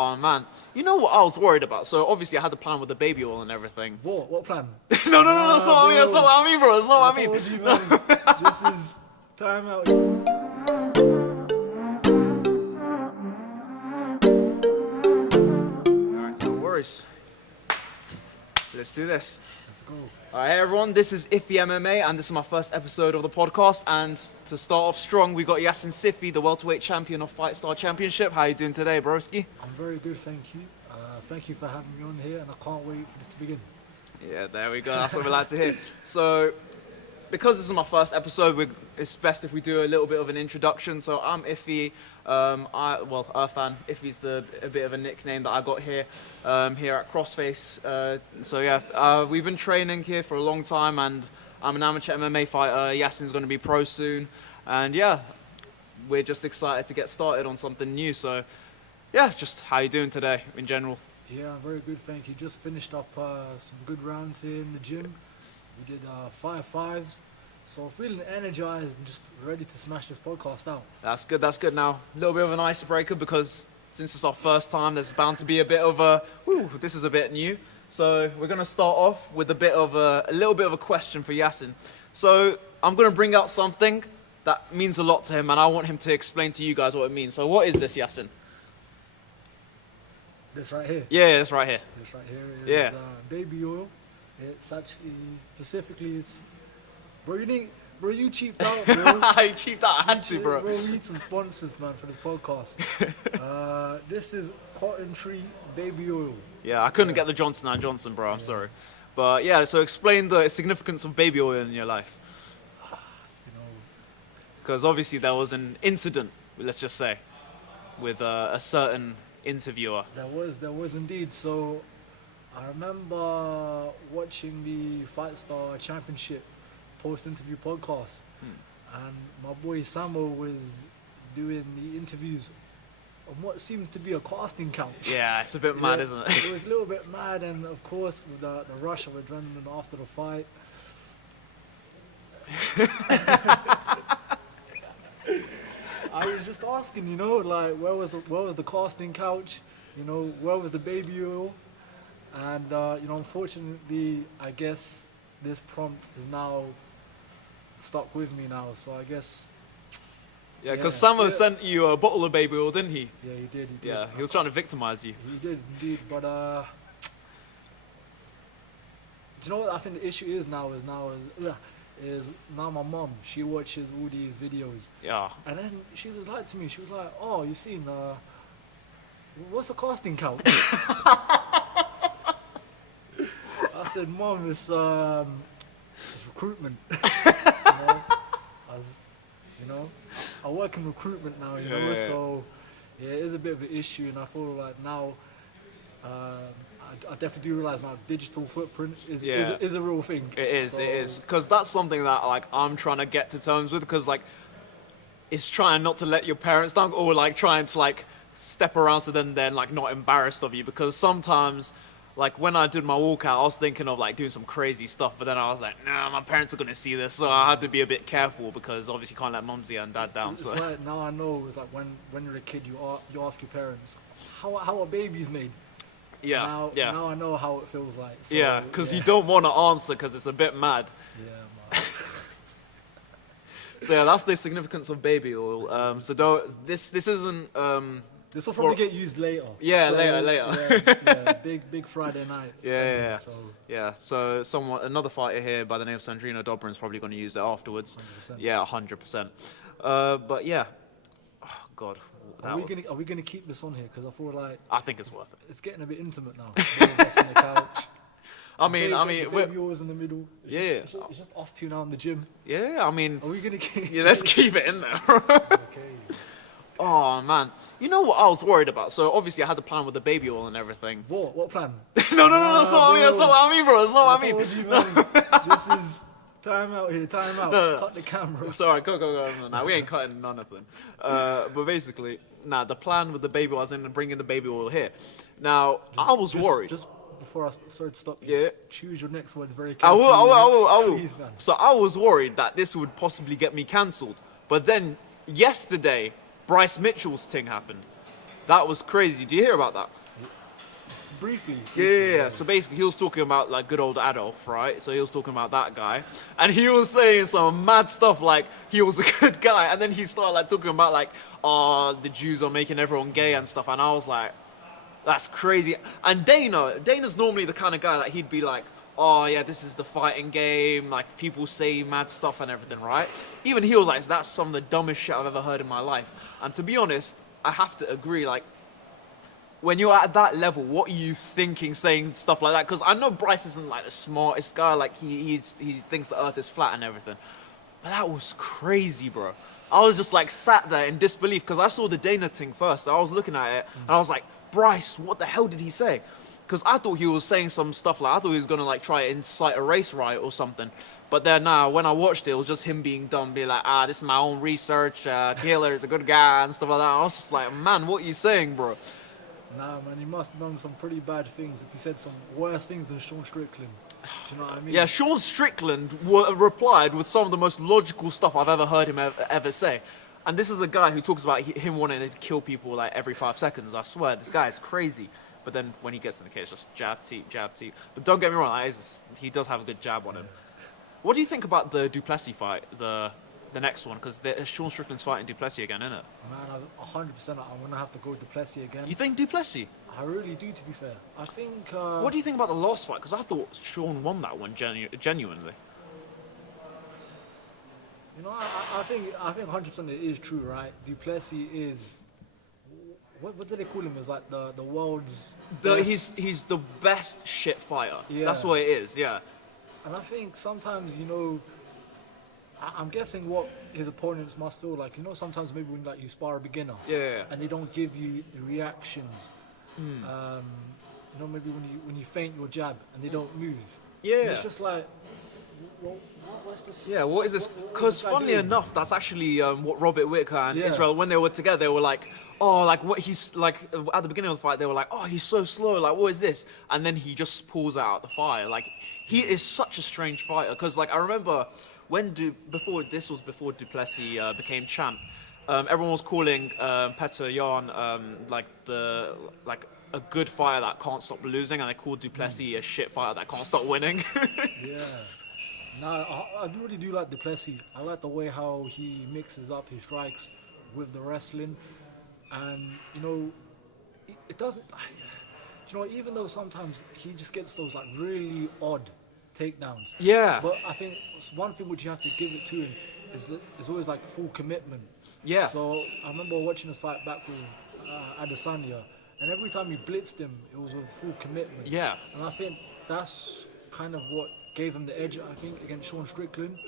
Oh man, you know what I was worried about? So obviously I had the plan with the baby oil and everything. What plan? No, that's not what I mean. That's not what I mean, bro. That's not what I mean. Told you, man. This is time out. Alright, no worries. Let's do this. Let's go. Alright, hey everyone, this is IffyMMA and this is my first episode of the podcast. And to start off strong, we got Yacine Sifi, the welterweight champion of FightStar Championship. How you doing today, broski? I'm very good, thank you. Thank you for having me on here, and I can't wait for this to begin. Yeah, there we go. That's what we like to hear. So, because this is my first episode, it's best if we do a little bit of an introduction. So I'm Iffy. Irfan. Iffy's a bit of a nickname that I got here at Crossface. We've been training here for a long time, and I'm an amateur MMA fighter. Yacine's going to be pro soon, and yeah, we're just excited to get started on something new. So, yeah, just how you doing today in general? Yeah, I'm very good, thank you. Just finished up some good rounds here in the gym. We did 5 5s, so feeling energized and just ready to smash this podcast out. That's good. Now, a little bit of an icebreaker because since it's our first time, there's bound to be a bit of a, this is a bit new. So we're going to start off with a little bit of a question for Yacine. So I'm going to bring out something that means a lot to him, and I want him to explain to you guys what it means. So what is this, Yacine? This right here? Yeah, this right here. This right here is baby oil. It's actually, specifically, Bro, you cheaped out, bro. I cheaped out, I had to, bro. Bro, we need some sponsors, man, for this podcast. This is cotton tree baby oil. Yeah, I couldn't get the Johnson & Johnson, bro, I'm sorry. But yeah, so explain the significance of baby oil in your life. Because obviously there was an incident, let's just say, with a certain interviewer. There was indeed. So I remember watching the FightStar Championship post-interview podcast, and my boy Samo was doing the interviews on what seemed to be a casting couch. Yeah, it's a bit mad, isn't it? It was a little bit mad, and of course with the rush of adrenaline after the fight. I was just asking, like where was the casting couch? Where was the baby oil? And unfortunately, I guess this prompt is now stuck with me now. So I guess. Yeah, because Samo sent you a bottle of baby oil, didn't he? Yeah, he did. Yeah, he was trying to victimize you. He did indeed, but do you know what I think the issue is now? Is now my mom, she watches all these videos. Yeah. And then she was like to me, she was like, "Oh, you seen what's a casting couch?" I said, "Mom, it's recruitment." I work in recruitment now, so yeah, it is a bit of an issue, and I feel like now I definitely do realize now digital footprint is a real thing. It is, because that's something that like I'm trying to get to terms with, because like it's trying not to let your parents down, or like trying to like step around so then they're like not embarrassed of you, because sometimes like when I did my walkout I was thinking of like doing some crazy stuff, but then I was like, nah, my parents are gonna see this, so I had to be a bit careful, because obviously you can't let mumsy and dad down. It's so like, now I know, it's like when you're a kid you ask your parents how are babies made. Now I know how it feels like. So, yeah, because you don't want to answer because it's a bit mad. Yeah, man. So yeah, that's the significance of baby oil. So this isn't. This will probably get used later. Yeah, so, later. Yeah, big Friday night. So another fighter here by the name of Sandrino Dobrin's probably going to use it afterwards. 100%. Yeah, 100%. But yeah, oh God. Are we gonna keep this on here? Because I feel like I think it's worth it. It's getting a bit intimate now. Both of us on the couch. I mean, baby yours in the middle. It's just us two now in the gym. Yeah, I mean. Are we gonna keep? Yeah, let's keep it in there. Okay. Oh man, you know what I was worried about? So obviously I had the plan with the baby oil and everything. What plan? No, that's not what I mean. That's not what I mean, bro. That's not what I mean. Told you, man. This is time out here. Time out. No. Cut the camera. Sorry, go. No, we ain't cutting none of them. But basically, the plan with the baby oil was in bringing the baby oil here. Now, I was worried. Just before sorry to stop you. Yeah. Choose your next words very I carefully. will. Please, man. So I was worried that this would possibly get me cancelled. But then yesterday, Bryce Mitchell's thing happened. That was crazy. Do you hear about that? Briefly. Yeah. So basically, he was talking about like good old Adolf, right? So he was talking about that guy, and he was saying some mad stuff like he was a good guy, and then he started like talking about like, oh, the Jews are making everyone gay and stuff, and I was like, that's crazy. And Dana's normally the kind of guy that he'd be like, oh yeah, this is the fighting game, like people say mad stuff and everything, right? Even he was like, that's some of the dumbest shit I've ever heard in my life. And to be honest, I have to agree, like, when you're at that level, what are you thinking saying stuff like that? Because I know Bryce isn't like the smartest guy, like he thinks the earth is flat and everything. But that was crazy, bro. I was just like sat there in disbelief because I saw the Dana thing first. So I was looking at it and I was like, Bryce, what the hell did he say? Because I thought he was saying some stuff like, I thought he was going to like try to incite a race riot or something. But then when I watched it, it was just him being dumb, being like, this is my own research, Kaale is a good guy and stuff like that. I was just like, man, what are you saying, bro? Nah, man, he must have done some pretty bad things if he said some worse things than Sean Strickland. Do you know what I mean? Yeah, Sean Strickland replied with some of the most logical stuff I've ever heard him ever say. And this is a guy who talks about him wanting to kill people like every 5 seconds. I swear, this guy is crazy. But then when he gets in the cage, just jab, teep, jab, teep. But don't get me wrong, he does have a good jab on him. What do you think about the Duplessis fight, the next one? Because Sean Strickland's fighting Duplessis again, isn't it? Man, 100% I'm going to have to go with Duplessis again. You think Duplessis? I really do, to be fair. I think... What do you think about the last fight? Because I thought Sean won that one genuinely. You know, I think 100% it is true, right? Duplessis is... What do they call him? Is like the world's best... He's the best shit fighter. Yeah. That's what it is, yeah. And I think sometimes, you know... I'm guessing what his opponents must feel like. You know, sometimes maybe when like you spar a beginner, Yeah. and they don't give you the reactions. You know, maybe when you feint your jab and they don't move. Yeah. And it's just like, what's this? Yeah, what is this? Because funnily enough, that's actually what Robert Whittaker and Israel, when they were together, they were like, oh, like what he's like at the beginning of the fight, they were like, oh, he's so slow. Like, what is this? And then he just pulls out the fire. Like, he is such a strange fighter. Because like I remember. Before Duplessis became champ, everyone was calling Petr Yan like a good fighter that can't stop losing, and they called Duplessis a shit fighter that can't stop winning. Yeah. Nah, I really do like Duplessis. I like the way how he mixes up his strikes with the wrestling, and you know, it doesn't. You know, even though sometimes he just gets those like really odd takedowns. Yeah. But I think one thing which you have to give it to him is that it's always like full commitment. Yeah. So I remember watching his fight back with Adesanya, and every time he blitzed him, it was with full commitment. Yeah. And I think that's kind of what gave him the edge, I think, against Sean Strickland.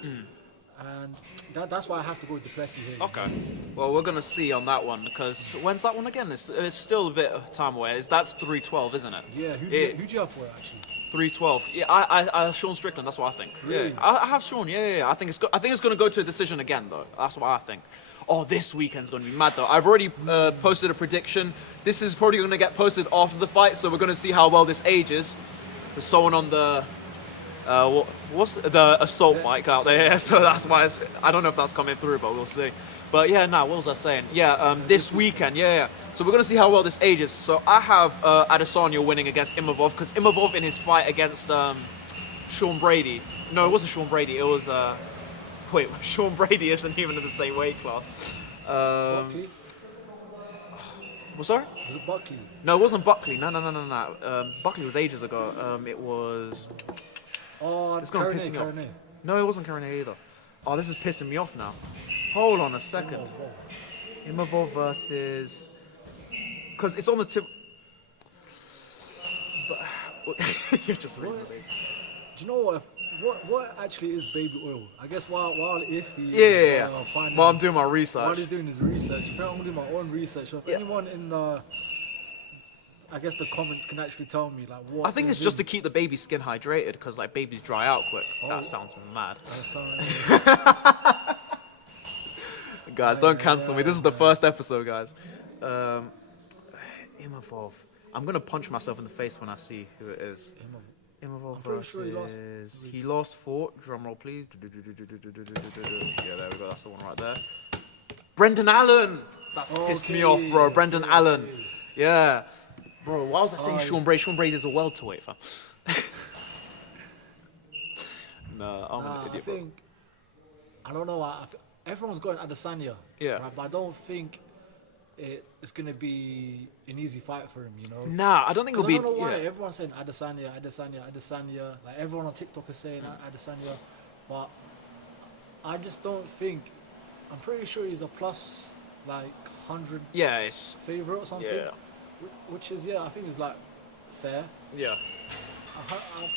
And that's why I have to go with Duplessis here. Okay. Well, we're gonna see on that one because when's that one again? It's still a bit of time away. That's 312, isn't it? Yeah. Who'd you have for it actually? 312. Yeah, I Sean Strickland. That's what I think. Really? Yeah, I have Sean. Yeah. I think it's going to go to a decision again, though. That's what I think. Oh, this weekend's going to be mad, though. I've already posted a prediction. This is probably going to get posted after the fight, so we're going to see how well this ages. There's someone on the what's the assault mic out there, so that's why I don't know if that's coming through, but we'll see. But yeah, what was I saying? Yeah, this weekend, yeah. So we're going to see how well this ages. So I have Adesanya winning against Imavov, because Imavov in his fight against Sean Brady. No, it wasn't Sean Brady. It was... wait, Sean Brady isn't even in the same weight class. Buckley? Well, sorry? Was it Buckley? No, it wasn't Buckley. No. Buckley was ages ago. It was... Oh, it's going to piss me off. No, it wasn't Karine either. Oh, this is pissing me off now. Hold on a second. Imavov versus... Because it's on the tip... But... You're just reading Do you know what actually is baby oil? I guess while Iffy Yeah. While I'm doing my research. While he's doing his research, I'm going to do my own research. So if anyone in the... I guess the comments can actually tell me like what... I think it's just to keep the baby's skin hydrated, because like babies dry out quick. That sounds mad. Guys, don't cancel me. This is the first episode, guys. Imavov. I'm gonna punch myself in the face when I see who it is. Imavov versus... He lost 4. Drum roll, please. Yeah, there we go. That's the one right there. Brendan Allen! That's pissed me off, bro. Brendan Allen. Yeah. Bro, why was I saying Sean Brady? Sean Brady is a welterweight, fam. No, I'm an idiot, bro. I don't know. Everyone's going Adesanya. Yeah. Right, but I don't think it's going to be an easy fight for him, you know? Nah, I don't think it'll be... I don't know why everyone's saying Adesanya. Like, everyone on TikTok is saying Adesanya. But I just don't think... I'm pretty sure he's a plus, like, 100 favourite or something. Yeah. Which is, I think is, like, fair. Yeah.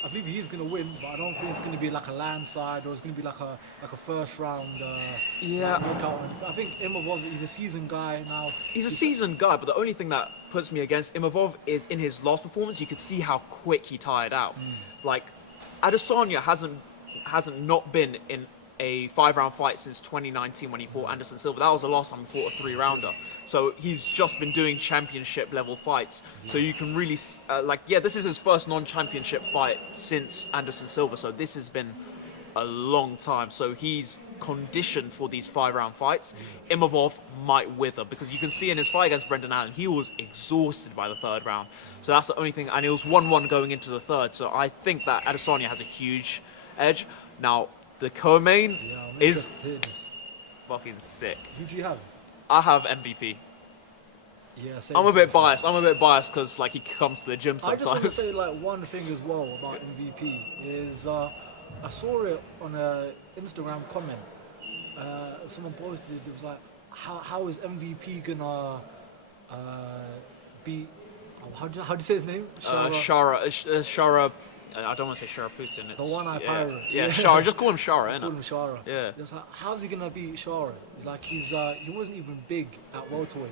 I believe he's going to win, but I don't think it's going to be like a landslide or it's going to be like a first round knockout. I think Imavov, he's a seasoned guy now. He's a seasoned guy, but the only thing that puts me against Imavov is in his last performance, you could see how quick he tired out. Like, Adesanya hasn't not been in a 5-round fight since 2019 when he fought Anderson Silva. That was the last time he fought a 3-rounder. So he's just been doing championship level fights. So you can really, this is his first non-championship fight since Anderson Silva. So this has been a long time. So he's conditioned for these 5-round fights. Imavov might wither because you can see in his fight against Brendan Allen, he was exhausted by the 3rd round. So that's the only thing. And it was 1-1 going into the 3rd. So I think that Adesanya has a huge edge. Now, the co-main is fucking sick. Who do you have? I have MVP. Yeah, same. I'm a bit biased because like he comes to the gym sometimes. I just want to say like one thing as well about MVP is I saw it on a Instagram comment. Someone posted it was like, how is MVP gonna beat? How do you say his name? Shara. I don't want to say Shara Putin. It's the one-eyed pirate. Yeah, Shara. Just call him Shara, innit? Call him Shara. Yeah. It's like, how's he gonna beat Shara? Like he wasn't even big at welterweight.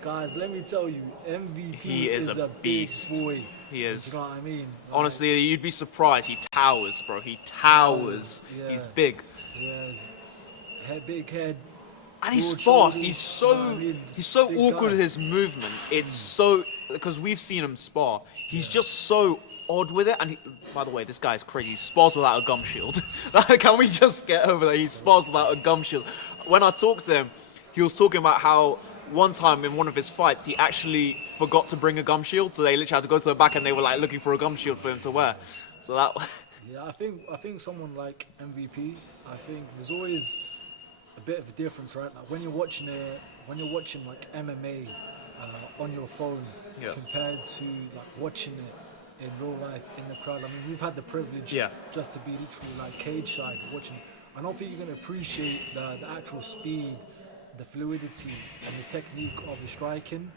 Guys, let me tell you, MVP he is a beast. Big boy. He is. You know what I mean? Like, honestly, you'd be surprised. He towers, bro. He towers. Yeah. He's big. Yeah, big head. And he's fast. He's so awkward guy. with his movement. It's so because we've seen him spar. He's just so odd with it. And by the way, this guy is crazy. He spars without a gum shield. Can we just get over that? He spars without a gum shield. When I talked to him, he was talking about how one time in one of his fights, he actually forgot to bring a gum shield. So they literally had to go to the back and they were like looking for a gum shield for him to wear. So that. Yeah, I think someone like MVP. I think there's always a bit of a difference, right? Like when you're watching like MMA on your phone compared to like watching it in real life in the crowd. I mean, we've had the privilege just to be literally like cage side watching it. I don't think you're gonna appreciate the actual speed, the fluidity, and the technique of the striking.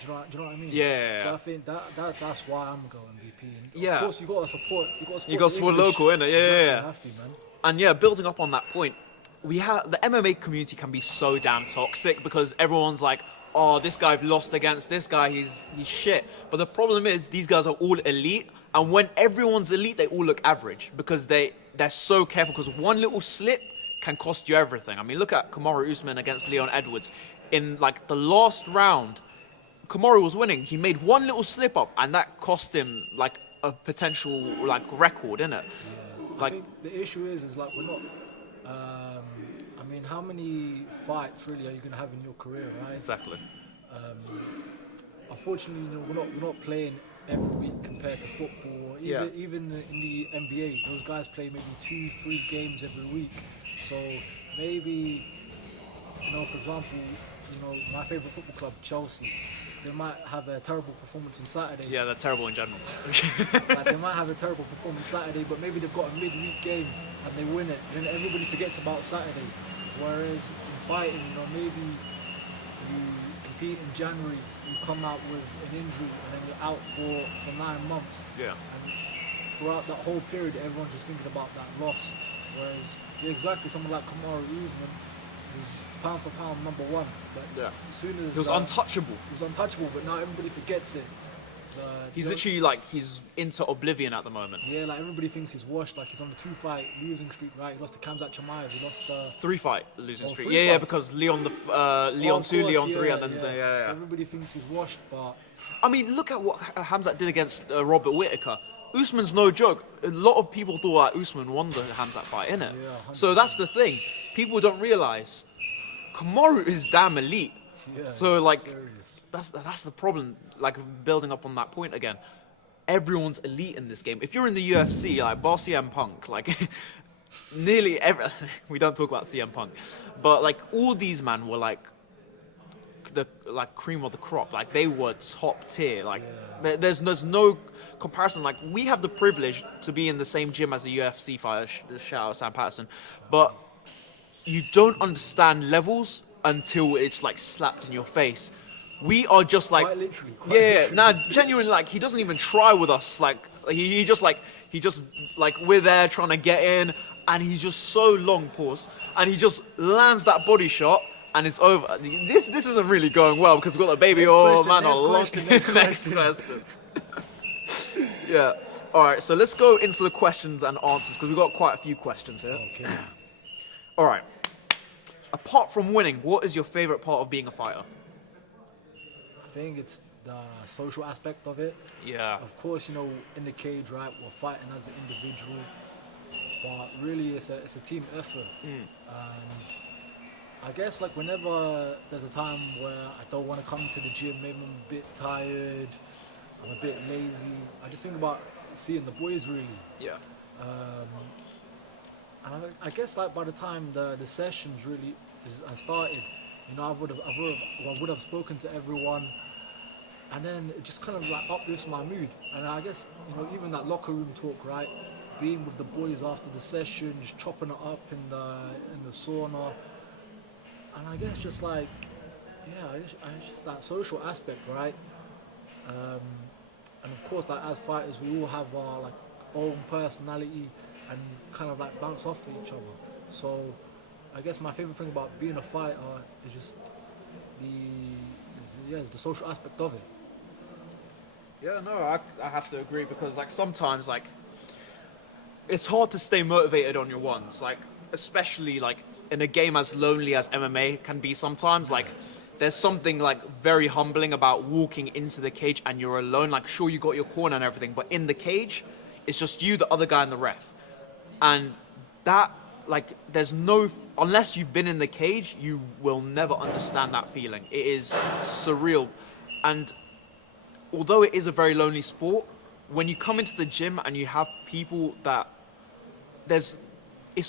Do you know what I mean? Yeah. So I think that's why I'm going MVP. And yeah. Of course, you got to support local, innit? Yeah. You have to, man. And building up on that point, the MMA community can be so damn toxic because everyone's like, oh, this guy lost against this guy, he's shit. But the problem is these guys are all elite, and when everyone's elite, they all look average because they're so careful because one little slip can cost you everything. I mean, look at Kamaru Usman against Leon Edwards. In like the last round, Kamaru was winning. He made one little slip up, and that cost him like a potential like record, innit? Yeah. I think the issue is like we're not. I mean, how many fights really are you gonna have in your career, right? Exactly. Unfortunately, we're not playing every week compared to football. Even in the NBA, those guys play maybe 2-3 games every week. So maybe, for example, my favorite football club, Chelsea. They might have a terrible performance on Saturday. Yeah, they're terrible in general. Like they might have a terrible performance Saturday, but maybe they've got a midweek game and they win it. And then everybody forgets about Saturday. Whereas in fighting, maybe you compete in January, you come out with an injury, and then you're out for 9 months. Yeah. And throughout that whole period, everyone's just thinking about that loss. Whereas, exactly, someone like Kamaru Usman was pound for pound #1, but as soon as he was untouchable. He was untouchable, but now everybody forgets it. He's literally like he's into oblivion at the moment. Yeah, like everybody thinks he's washed. Like he's on a 2-fight losing streak, right? He lost to Khamzat Chimaev. He lost 3-fight losing streak. 3 Yeah, because Leon 2, Leon 3, and then So everybody thinks he's washed, but I mean, look at what Khamzat did against Robert Whittaker. Usman's no joke. A lot of people thought that Usman won the Khamzat fight, innit? Yeah, so that's the thing. People don't realise Kamaru is damn elite. Yeah, So, it's like, serious. that's the problem. Like, building up on that point again. Everyone's elite in this game. If you're in the UFC, like, bar CM Punk, like, nearly every... we don't talk about CM Punk. But, like, all these men were, like, the cream of the crop. Like, they were top tier. Like, there's no comparison. Like, we have the privilege to be in the same gym as a UFC fighter. Shout out Sam Patterson. But you don't understand levels until it's like slapped in your face. We are just like, Quite literally. Genuinely, like, he doesn't even try with us. Like, he just we're there trying to get in, and he's just so long pause, and he just lands that body shot, and it's over. This isn't really going well because we've got the baby. Next question. Yeah. All right. So let's go into the questions and answers because we've got quite a few questions here. Okay. All right. Apart from winning, what is your favorite part of being a fighter? I think it's the social aspect of it. Yeah. Of course, you know, in the cage, right, we're fighting as an individual, but really it's a team effort. And I guess, like, whenever there's a time where I don't want to come to the gym, maybe I'm a bit tired, I'm a bit lazy, I just think about seeing the boys, really. Yeah. And I guess, like, by the time the sessions really I started, you know, I would have spoken to everyone, and then it just kind of like uplifts my mood. And I guess, you know, even that locker room talk, right, being with the boys after the session, just chopping it up in the sauna, and I guess just like, yeah, it's just that social aspect, right? And of course, like, as fighters, we all have our like own personality and kind of like bounce off of each other. So I guess my favorite thing about being a fighter is just the social aspect of it. Yeah, no, I have to agree because, like, sometimes, like, it's hard to stay motivated on your ones, like, especially, like, in a game as lonely as MMA can be sometimes. Like, there's something, like, very humbling about walking into the cage and you're alone. Like, sure, you got your corner and everything, but in the cage, it's just you, the other guy, and the ref. And that, like, unless you've been in the cage, you will never understand that feeling. It is surreal. And although it is a very lonely sport, when you come into the gym and you have people that it's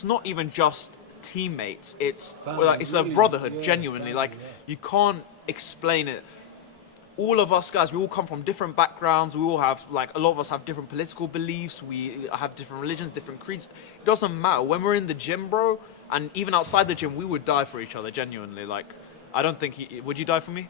not even just teammates, it's Family, like, it's a really. brotherhood, Yeah, it's genuinely. family, Like, yeah. you can't explain it. All of us guys, we all come from different backgrounds. We all have, like, a lot of us have different political beliefs. We have different religions, different creeds. It doesn't matter. When we're in the gym, bro, and even outside the gym, we would die for each other, genuinely. Like, I don't think would you die for me?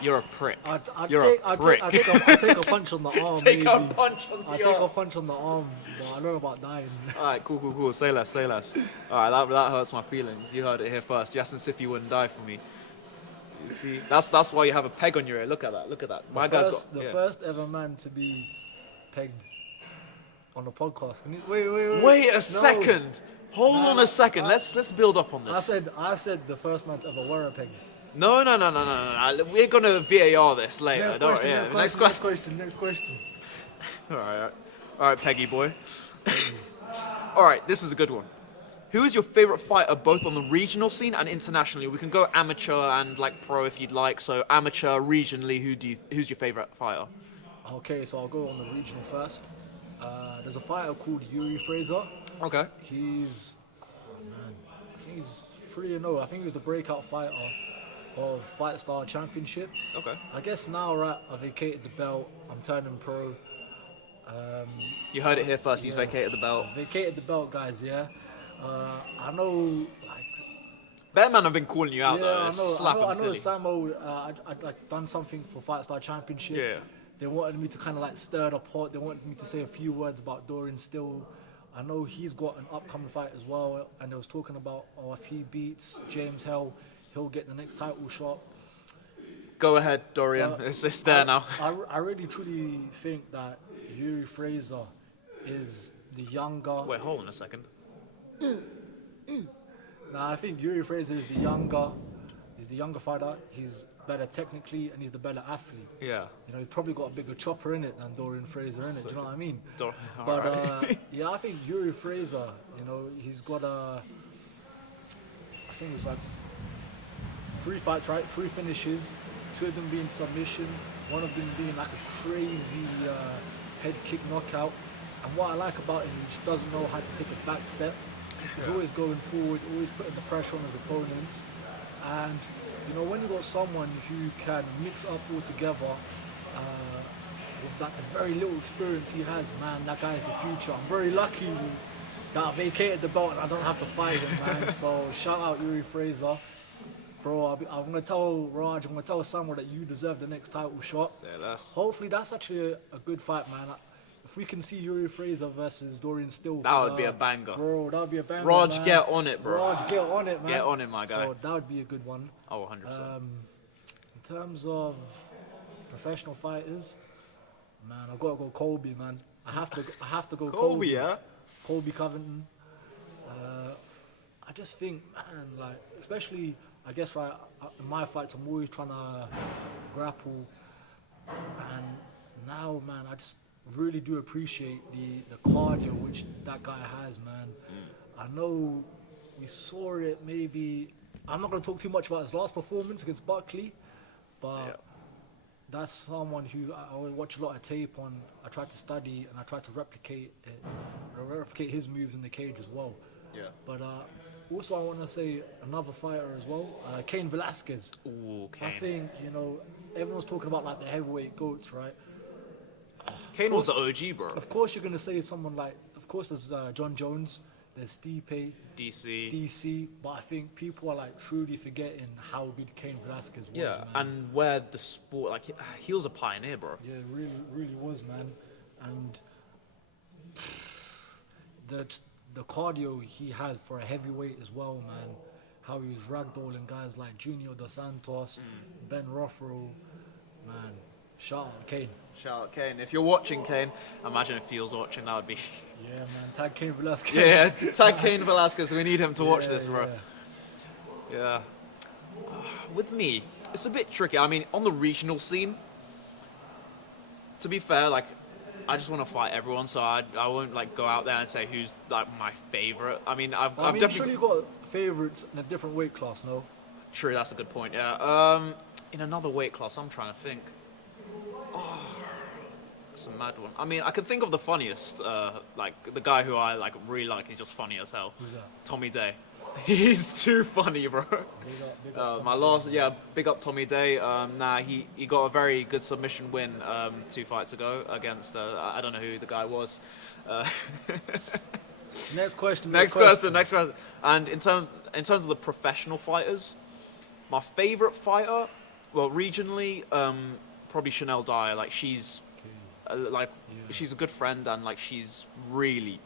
You're a prick. I'd You're a prick. take a punch on the arm. Take a maybe. punch on the I'd arm. take a punch on the arm, but I don't know about dying. Alright, cool. Say less. Alright, that hurts my feelings. You heard it here first. Yacine Sifi wouldn't die for me. You see, that's why you have a peg on your ear. Look at that. My guy's got The yeah. first ever man to be pegged on a podcast. Wait. Wait a No. second. Hold on a second. Let's build up on this. I said the first man to ever wear a peg. No. We're gonna VAR this later. Next question. Alright, Peggy boy. Alright, this is a good one. Who is your favorite fighter both on the regional scene and internationally? We can go amateur and, like, pro if you'd like. So amateur, regionally, who's your favorite fighter? Okay, so I'll go on the regional first. There's a fighter called Yuri Fraser. Okay. He's 3-0. I think he was the breakout fighter of FightStar Championship. Okay. I guess now, right, I vacated the belt. I'm turning pro. You heard it here first. He's Yeah. vacated the belt. Vacated the belt, guys. Yeah. I know, like. Bearman have been calling you out Yeah, though. I It's know. slapping I know. silly. Samo, I'd like done something for FightStar Championship. Yeah. They wanted me to kind of like stir the pot. They wanted me to say a few words about Dorian Still. I know he's got an upcoming fight as well, and they was talking about, if he beats James Hell, he'll get the next title shot. Go ahead, Dorian. It's there now. I really truly think that Yuri Fraser is the younger. Wait, hold on a second. Nah, I think Yuri Fraser is the younger. He's the younger fighter. He's better technically and he's the better athlete. Yeah. You know, he's probably got a bigger chopper in it than Dorian Fraser in it. Do you know what I mean? But Yeah, I think Yuri Fraser, you know, he's got I think it's like 3 fights, right? 3 finishes, 2 of them being submission, 1 of them being like a crazy head kick knockout. And what I like about him, he just doesn't know how to take a back step. He's always going forward, always putting the pressure on his opponents. And, you know, when you got someone who can mix up all together with like the very little experience he has, man, that guy is the future. I'm very lucky that I vacated the belt and I don't have to fight him, man. So shout out Yuri Fraser. Bro, I'm going to tell Raj, I'm going to tell Samuel that you deserve the next title shot. Hopefully that's actually a good fight, man. If we can see Yuri Fraser versus Dorian Steele, that would be a banger. Bro, that would be a banger, Raj, man. get on it, bro. Raj, get on it, man. Get on it, my guy. So that would be a good one. Oh, 100%. In terms of professional fighters, man, I've got to go Colby, man. I have to go Colby, yeah? Colby Covington. I just think, man, like, especially, I guess, right, in my fights, I'm always trying to grapple. And now, man, I just really do appreciate the cardio which that guy has, man. I know we saw it maybe, I'm not going to talk too much about his last performance against Buckley, but that's someone who I always watch a lot of tape on. I try to study and I try to replicate his moves in the cage as well. Yeah. But also I want to say another fighter as well, Cain Velasquez. Ooh, Cain. I think, you know, everyone's talking about like the heavyweight goats, right? Cain was the OG, bro. Of course you're going to say someone like, of course there's John Jones, there's Stipe, DC, but I think people are like truly forgetting how good Cain Velasquez was, man. And where the sport, like, he was a pioneer, bro. Yeah, really was, man. And the cardio he has for a heavyweight as well, man. How he was ragdolling guys like Junior Dos Santos, Ben Rothero, man. Shout out Cain. Shout out Cain. If you're watching, Cain, imagine if he was watching, that would be... Yeah, man. Tag Cain Velasquez. Yeah, tag Cain Velasquez. We need him to watch this, bro. Yeah. With me, it's a bit tricky. I mean, on the regional scene, to be fair, like, I just want to fight everyone, so I won't, like, go out there and say who's, like, my favorite. I mean, I've definitely... surely you got favorites in a different weight class, no? True, that's a good point, yeah. In another weight class, I'm trying to think. Oh, that's a mad one. I mean, I can think of the funniest, like, the guy who I, like, really like, he's just funny as hell. Who's that? Tommy Day. He's too funny, bro. Big up My last, big up Tommy Day. He got a very good submission win 2 fights ago against, I don't know who the guy was. Next question. Next question. And in terms of the professional fighters, my favorite fighter, well, regionally, probably Chanel Dyer. Like, she's she's a good friend, and like she's really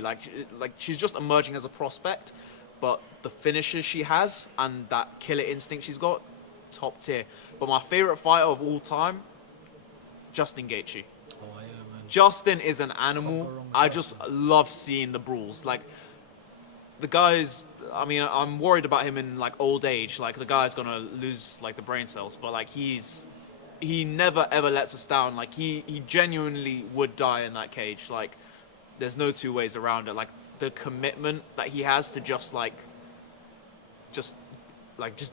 like she's just emerging as a prospect, but the finishes she has and that killer instinct she's got, top tier. But my favorite fighter of all time, Justin Gaethje. Oh yeah, man. Justin is an animal. I just love seeing the brawls. Like, the guy's, I mean, I'm worried about him in like old age. Like, the guy's gonna lose like the brain cells, but like he never ever lets us down. Like, he genuinely would die in that cage. Like, there's no 2 ways around it. Like, the commitment that he has to just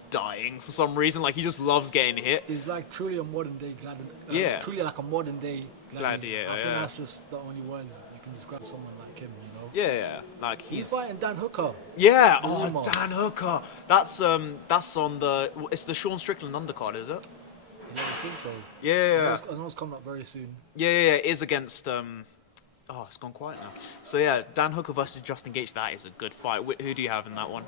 dying for some reason. Like, he just loves getting hit. He's like truly a modern day gladiator. Yeah. Truly like a modern day Gladiator, I think yeah. that's just the only words you can describe someone like him, you know? Yeah. Like, He's fighting Dan Hooker. Yeah. The Oh, rumor. Dan Hooker. That's on the. It's the Sean Strickland undercard, is it? Yeah, I think so. Yeah. I know it's coming up very soon. Yeah. It is against. Oh, it's gone quiet now. So yeah, Dan Hooker versus Justin Gaethje. That is a good fight. Who do you have in that one?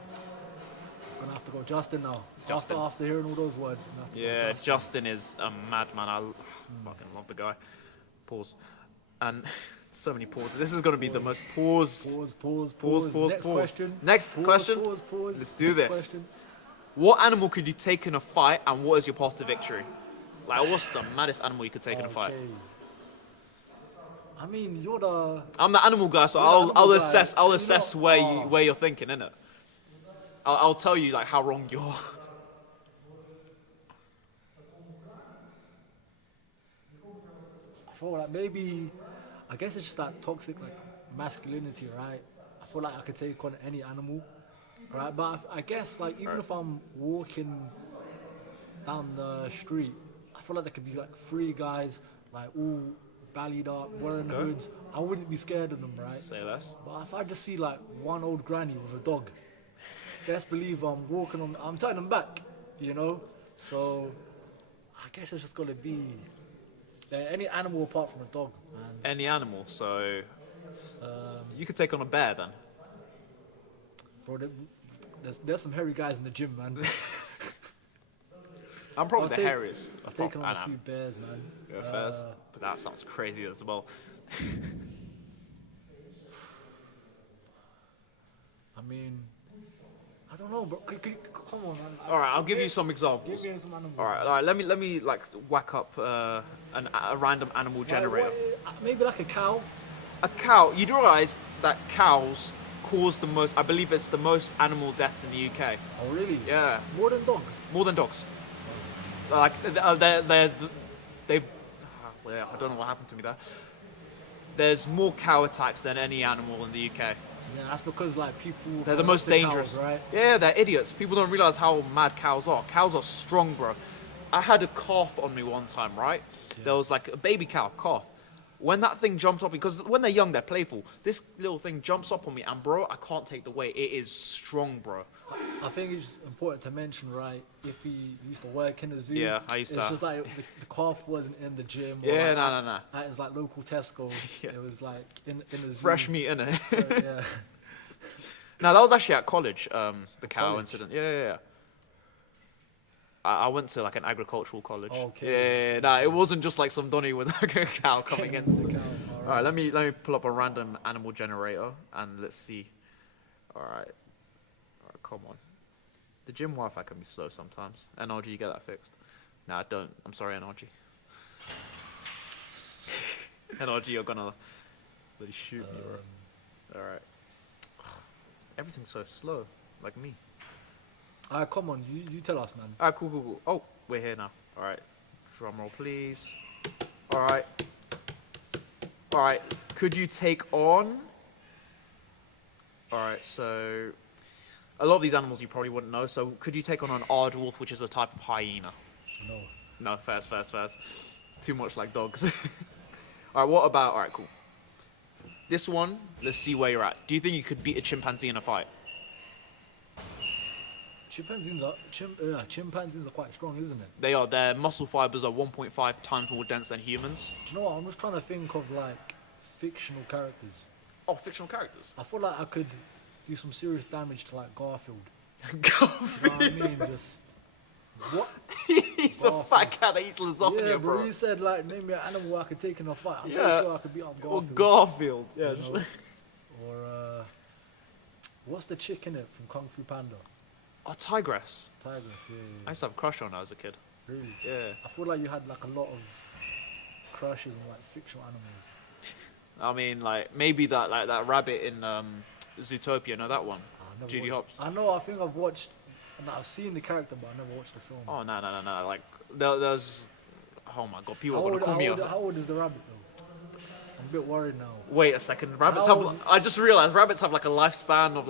I'm gonna have to go Justin now. Justin. After hearing all those words. I'm gonna have to go Yeah, Justin. Justin is a madman. I fucking love the guy. Pause. And so many pauses. This is gonna be the most pause. Pause. Next question. Next question. Pause. Let's do Next this. question. What animal could you take in a fight, and what is your path to victory? Like, what's the maddest animal you could take in a fight? Okay. I mean, you're the. I'm the animal guy, so You're the I'll animal guy. assess You're where not- where you're thinking, innit? I'll tell you like how wrong you are. feel like maybe, I guess it's just that toxic like masculinity, right? I feel like I could take on any animal, right? But I guess like even if I'm walking down the street, I feel like there could be like 3 guys like all ballied up, wearing hoods. I wouldn't be scared of them, right? Say less. But if I just see like one old granny with a dog, best believe I'm turning them back, you know? So I guess it's just gonna be any animal apart from a dog, man. Any animal, so you could take on a bear then. Bro, there's some hairy guys in the gym, man. I'm probably the hairiest. I've taken on a few bears, man. Yeah, fairs. But that sounds crazy as well. I mean, I don't know, bro. Come on, man. All right, I'll give you some examples. Give me some animals. All right. Let me like whack up a random animal generator. Maybe like a cow. A cow. You do realize that cows cause the most? I believe it's the most animal deaths in the UK. Oh, really? Yeah. More than dogs. More than dogs. Like they've. Well, I don't know what happened to me there. There's more cow attacks than any animal in the UK. Yeah, that's because like people. They're the most dangerous. Cows, right? Yeah, they're idiots. People don't realize how mad cows are. Cows are strong, bro. I had a calf on me one time, right? Yeah. There was like a baby cow, calf. When that thing jumped up, because when they're young, they're playful. This little thing jumps up on me, and bro, I can't take the weight. It is strong, bro. I think it's important to mention, right? If he used to work in a zoo, yeah, I used to. It's just like the calf wasn't in the gym. Yeah, like no. At his like local Tesco, yeah. It was like in a zoo. Fresh meat, innit? So, yeah. No, that was actually at college. The cow College? incident. Yeah. I went to like an agricultural college. Okay. Yeah, no, it wasn't just like some donny with like a cow coming into the cow. All right, let me pull up a random animal generator and let's see. All right, come on. The gym Wi-Fi can be slow sometimes. NRG, you get that fixed? Nah, don't. I'm sorry, NRG. NRG, you're gonna really shoot me, bro. All right. Everything's so slow, like me. Come on, you tell us, man. Alright, cool. Oh, we're here now. Alright. Drum roll, please. Alright. Could you take on... Alright, so... A lot of these animals you probably wouldn't know, so could you take on an aardwolf, which is a type of hyena? No. No, fast. Too much like dogs. Alright, what about... Alright, cool. This one, let's see where you're at. Do you think you could beat a chimpanzee in a fight? Chimpanzees are quite strong, isn't it? They are. Their muscle fibers are 1.5 times more dense than humans. Do you know what? I'm just trying to think of like fictional characters. Oh, fictional characters? I feel like I could do some serious damage to like Garfield. Garfield? You know what I mean? Just... What? He's Garfield. a fat cat that eats lasagna, yeah, bro. You said like, name me an animal I could take in a fight. I'm pretty sure I could beat up Garfield. Or Garfield. Yeah. You know? Or what's the chick in it from Kung Fu Panda? Oh, Tigress. Tigress, yeah. I used to have a crush on her as a kid. Really? Yeah. I feel like you had like a lot of crushes on like fictional animals. I mean, like maybe that rabbit in Zootopia. Know that one? Judy Hopps. I know. I think I've watched. I've seen the character, but I never watched the film. Oh no! Like there's. Oh my God! People are gonna call me. How old is the rabbit though? I'm a bit worried now. Wait a second. Rabbits have. I just realized rabbits have like a lifespan of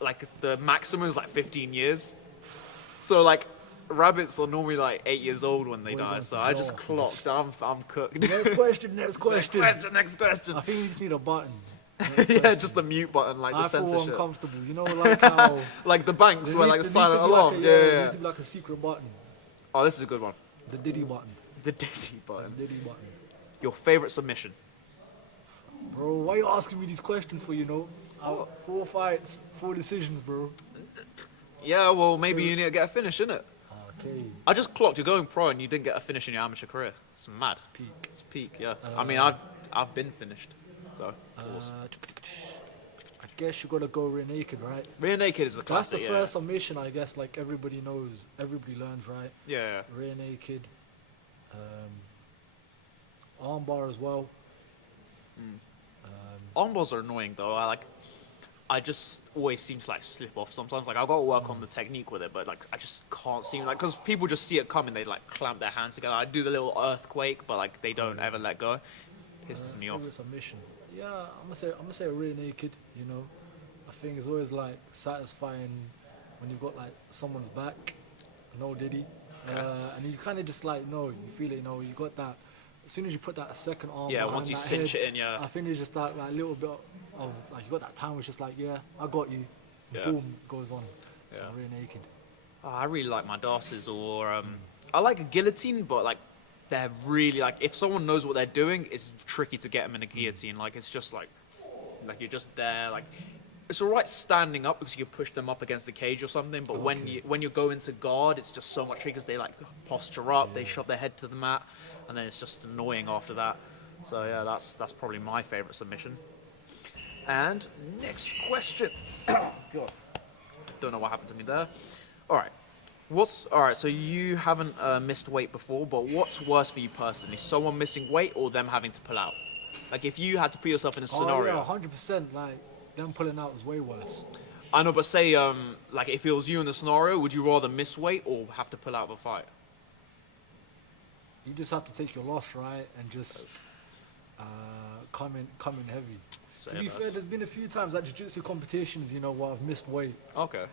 like the maximum is like 15 years. So like rabbits are normally like 8 years old when they die. So I just clocked. I'm cooked. Next question. Next question. I think you just need a button. Yeah, just the mute button, like the censorship. I feel uncomfortable. You know, like how like the banks where like the silent alarms. Yeah. There needs to be like a secret button. Oh, this is a good one. The Diddy button. The Diddy button. The Diddy button. Your favorite submission? Bro, why are you asking me these questions for? 4 fights, 4 decisions, bro. Yeah, well, maybe you need to get a finish, innit? Okay. I just clocked you're going pro and you didn't get a finish in your amateur career. It's mad. It's peak, yeah. I mean, I've been finished, so. I guess you gotta go rear naked, right? Rear naked is a classic. That's the first submission, I guess. Like everybody knows, everybody learns, right? Yeah. Rear naked. Armbar as well. Armbars are annoying though. I just always seem to like slip off sometimes. Like I've got to work on the technique with it, but like I just can't seem like, because people just see it coming, they like clamp their hands together. I do the little earthquake, but like they don't ever let go. Pisses me off. Favorite submission. Yeah, I'm gonna say a rear naked. You know, I think it's always like satisfying when you've got like someone's back, no diddy, and you kind of just like you feel it. You know, you got that. As soon as you put that second arm, Yeah, once you cinch it in, yeah. I think it's just that like little bit of like you got that time where it's just like, yeah, I got you. Yeah. Boom, goes on. So Yeah. rear naked. Oh, I really like my dashes, or I like a guillotine, but like they're really like, if someone knows what they're doing, it's tricky to get them in a guillotine. Like it's just like you're just there. Like it's alright standing up because you can push them up against the cage or something. But when you go into guard, it's just so much tricky because they like posture up, they shove their head to the mat, and then it's just annoying after that. So yeah, that's probably my favorite submission. And next question. Oh, God. Don't know what happened to me there. All right. So you haven't missed weight before, but what's worse for you personally? Someone missing weight or them having to pull out? Like if you had to put yourself in a scenario. Oh yeah, 100%. Like them pulling out was way worse. I know, but say like if it was you in the scenario, would you rather miss weight or have to pull out of a fight? You just have to take your loss, right, and just come in heavy. To be fair, there's been a few times at jiu-jitsu competitions, you know, where I've missed weight. Okay.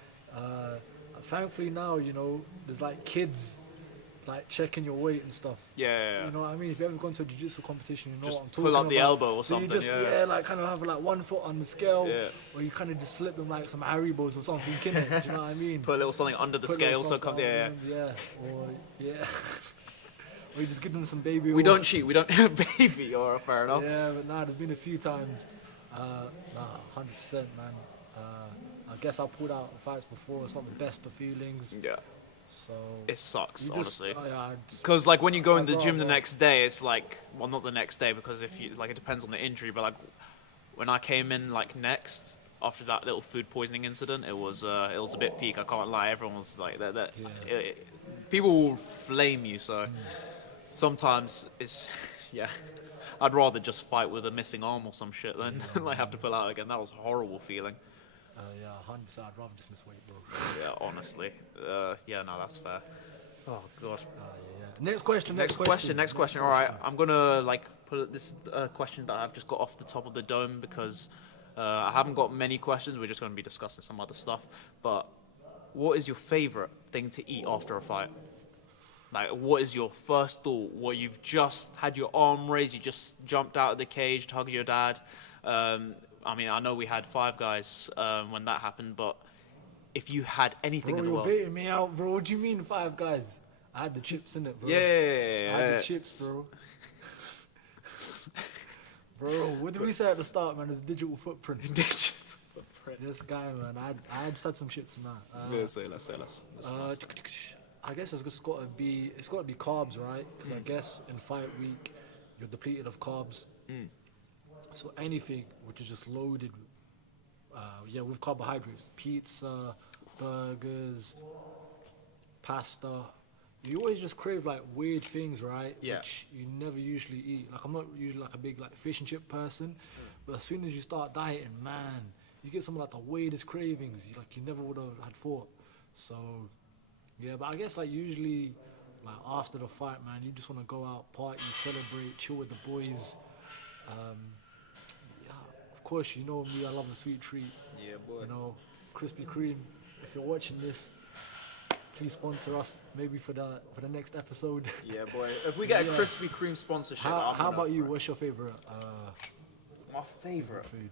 Thankfully now, you know, there's like kids like checking your weight and stuff. Yeah. You know what I mean? If you ever gone to a jiu-jitsu competition, you know Just what I'm talking pull about. up the elbow or so something. You just, like kind of have like 1 foot on the scale, or you kind of just slip them like some Haribos or something, innit? Do you know what I mean? Put a little something under the scale so it comes. Yeah. Or you just give them some baby oil. We don't cheat. We don't baby or fair enough. Yeah, but nah, there's been a few times. 100%, man. I guess I pulled out fights before. It's not the best of feelings. Yeah. So it sucks, honestly. Just, because like when you go in the gym the next day, it's like, well, not the next day because if you like, it depends on the injury. But like when I came in like next after that little food poisoning incident, it was a bit peak. I can't lie. Everyone was like that. People will flame you. So sometimes it's I'd rather just fight with a missing arm or some shit than like have to pull out again. That was a horrible feeling. 100%. I'd rather just miss weight, bro. Yeah, honestly. No, that's fair. Oh God. Next question. Next question. All right, I'm gonna like put this question that I've just got off the top of the dome because I haven't got many questions. We're just gonna be discussing some other stuff. But what is your favorite thing to eat after a fight? Like, what is your first thought? What you've just had your arm raised, you just jumped out of the cage to hug your dad. I mean, I know we had Five Guys when that happened, but if you had anything in the world, you're baiting me out, bro. What do you mean Five Guys? I had the chips in it, bro. Yeah. I had the chips, bro. Bro, what did we say at the start, man? It's digital footprint. This guy, man. I just had some chips in that. Let's say. I guess it's got to be carbs, right? Because I guess in fight week you're depleted of carbs. So anything which is just loaded, with carbohydrates, pizza, burgers, pasta. You always just crave like weird things, right? Yeah. Which you never usually eat. Like I'm not usually like a big like fish and chip person, but as soon as you start dieting, man, you get some of like the weirdest cravings you never would have had thought. So. Yeah, but I guess like usually, like after the fight, man, you just want to go out, party, celebrate, chill with the boys. Of course, you know me, I love a sweet treat. Yeah, boy. You know, Krispy Kreme. If you're watching this, please sponsor us, maybe for the next episode. Yeah, boy. If we get a Krispy Kreme sponsorship, how about you? What's your favorite? My favorite food.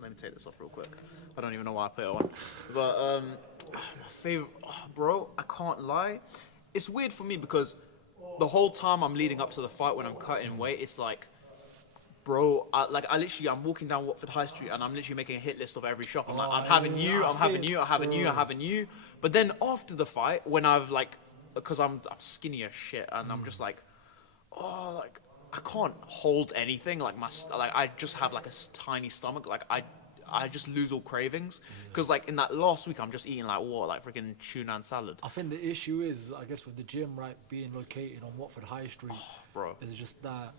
Let me take this off real quick. I don't even know why I put it on, but my favorite, bro, I can't lie. It's weird for me because the whole time I'm leading up to the fight when I'm cutting weight, it's like, bro, I'm walking down Watford High Street and I'm literally making a hit list of every shop. I'm like, I'm having you. But then after the fight, when I've like, because I'm skinny as shit and I'm just like, I can't hold anything. I just have like a tiny stomach. Like I just lose all cravings because like in that last week I'm just eating like freaking tuna and salad. I think the issue is, I guess, with the gym, right, being located on Watford High Street, bro, it's just that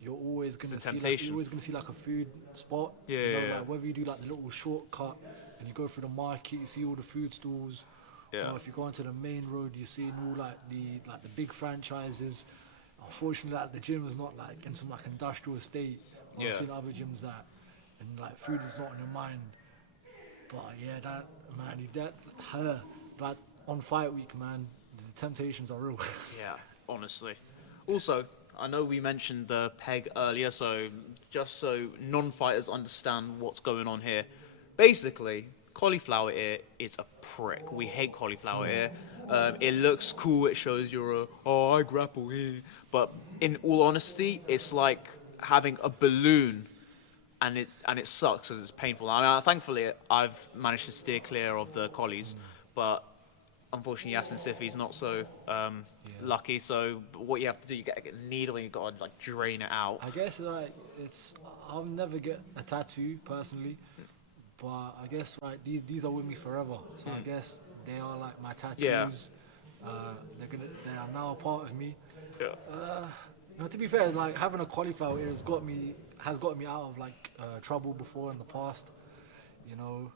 you're always gonna It's a see like, temptation. you're always gonna see like a food spot. Yeah, you know, yeah, like whether you do like the little shortcut and you go through the market, you see all the food stalls. Yeah. Or if you go onto the main road, you see all like the big franchises. Unfortunately, like the gym is not like in some like industrial estate. Yeah. I've seen other gyms that, and like food is not on your mind. But yeah, that man, that on fight week, man, the temptations are real. Yeah, honestly. Also, I know we mentioned the peg earlier, so just so non-fighters understand what's going on here. Basically, Cauliflower Ear is a prick. We hate Cauliflower Ear. It looks cool, it shows I grapple here. But in all honesty, it's like having a balloon and it sucks because it's painful. I mean, thankfully, I've managed to steer clear of the collies, but unfortunately, Yacine Sifi is not so lucky. So what you have to do, you get a needle and you got to like drain it out. I guess like I'll never get a tattoo personally, but I guess like these are with me forever. So I guess they are like my tattoos. Yeah. They are now a part of me. Yeah. To be fair, like having a cauliflower ear has got me out of like trouble before in the past. You know,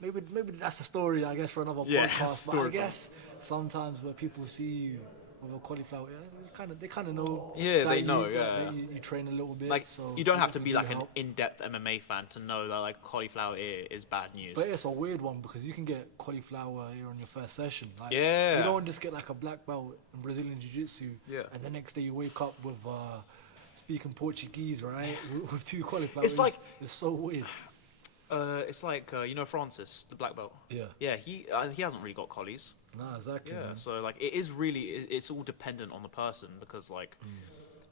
maybe that's a story I guess for another podcast. But I guess sometimes where people see you with a cauliflower ear, they kind of know. Yeah, that they know. that you train a little bit. Like so you don't have to be it like an help. in-depth MMA fan to know that like Cauliflower Ear is bad news. But it's a weird one because you can get cauliflower ear on your first session. Like, Yeah. You don't just get like a black belt in Brazilian Jiu-Jitsu and the next day you wake up with speaking Portuguese, right? with two cauliflower It's like- it's so weird. It's like Francis, the black belt. Yeah. Yeah, he hasn't really got collies. Nah, exactly. Yeah, Man. so like it's all dependent on the person because like,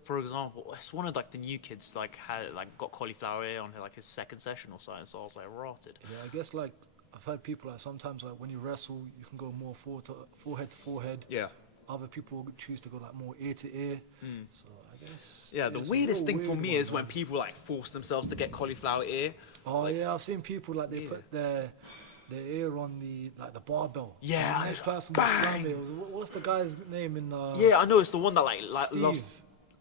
for example, it's one of like the new kids like got cauliflower ear on like his second session or something. So I was like rotted. Yeah, I guess like I've heard people like sometimes like when you wrestle you can go more forehead to forehead. Yeah. Other people choose to go like more ear to ear. So I guess. Yeah, the it's a weirdest real thing for weird me one, is when man. people like force themselves to get cauliflower ear. Oh yeah, I've seen people like they Yeah. put their ear on the barbell. Yeah, The next person bang! was slam it. What's the guy's name in? Yeah, I know it's the one that like Steve. lost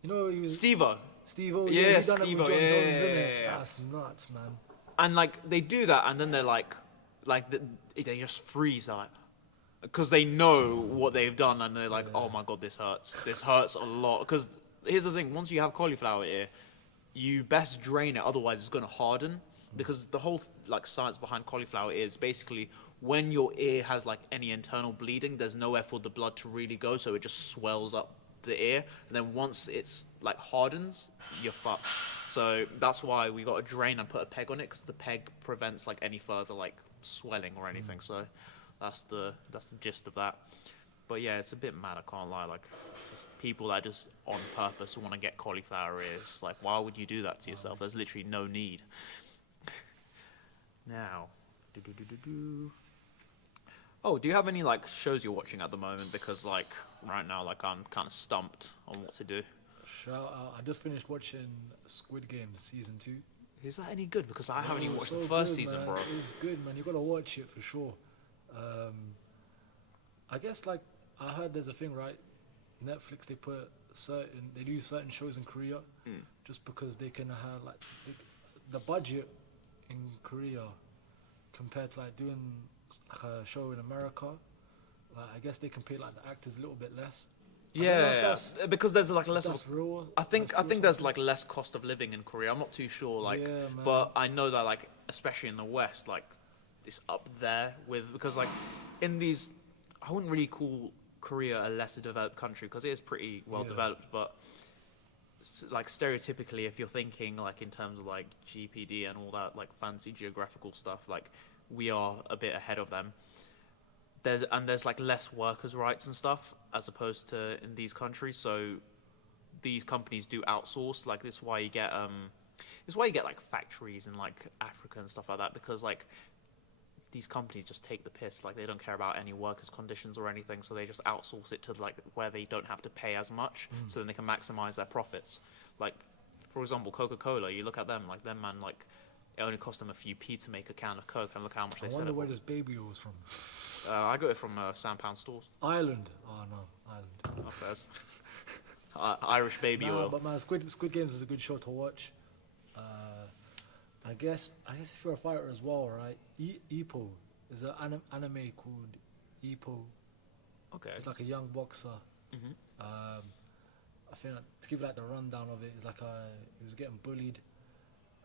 You know he was Steve-O. Steve-O. Yeah, he done it Steve-O, with John yeah, Jones, yeah, innit? yeah. That's nuts, man. And like they do that, and then they're like they just freeze. They're like, because they know what they've done, and they're like, oh my god, this hurts. This hurts a lot. Because here's the thing: once you have cauliflower ear, you best drain it, otherwise it's gonna harden. Because the whole like science behind cauliflower ear is basically when your ear has like any internal bleeding, there's nowhere for the blood to really go, so it just swells up the ear, and then once it's like hardens, you're fucked. So that's why we got to drain and put a peg on it, because the peg prevents like any further like swelling or anything. So that's the gist of that. But yeah, it's a bit mad, I can't lie. Like, it's just people that just on purpose want to get cauliflower ears. Like, why would you do that to yourself? There's literally no need. Now, oh, do you have any like shows you're watching at the moment? Because like right now, like I'm kind of stumped on what to do. Shout out! I just finished watching Squid Game season 2. Is that any good? Because I haven't even watched So the first good, season, man. bro. It's good, man. You gotta watch it for sure. I guess like I heard there's a thing, right? Netflix they do certain shows in Korea just because they can have like the budget in Korea compared to like doing like a show in America. Like I guess they can pay like the actors a little bit less. I don't know if Yeah, that's- because there's like less. that's real. I think that's true there's something. like less cost of living in Korea. I'm not too sure, like, Yeah, man. but I know that like especially in the West, like it's up there with because like in these, I wouldn't really call Korea a lesser developed country because it is pretty well developed, but like stereotypically, if you're thinking like in terms of like GPD and all that like fancy geographical stuff, like we are a bit ahead of them. There's like less workers' rights and stuff as opposed to in these countries. So these companies do outsource. Like this is why you get like factories in like Africa and stuff like that, because like these companies just take the piss. Like they don't care about any workers' conditions or anything, so they just outsource it to like where they don't have to pay as much, so then they can maximize their profits. Like for example, Coca-Cola. You look at them, like them man, like it only cost them a few p to make a can of Coke, and look how much they I sell wonder it where for. this baby oil was from. I got it from £1 stores. Ireland. Oh no, Ireland. Not fairs. Irish baby Nah, oil. but man, Squid Games is a good show to watch. I guess if you're a fighter as well, right? Eppo is an anime called Eppo. Okay. It's like a young boxer. Mhm. I think to give like the rundown of it, it's like he was getting bullied,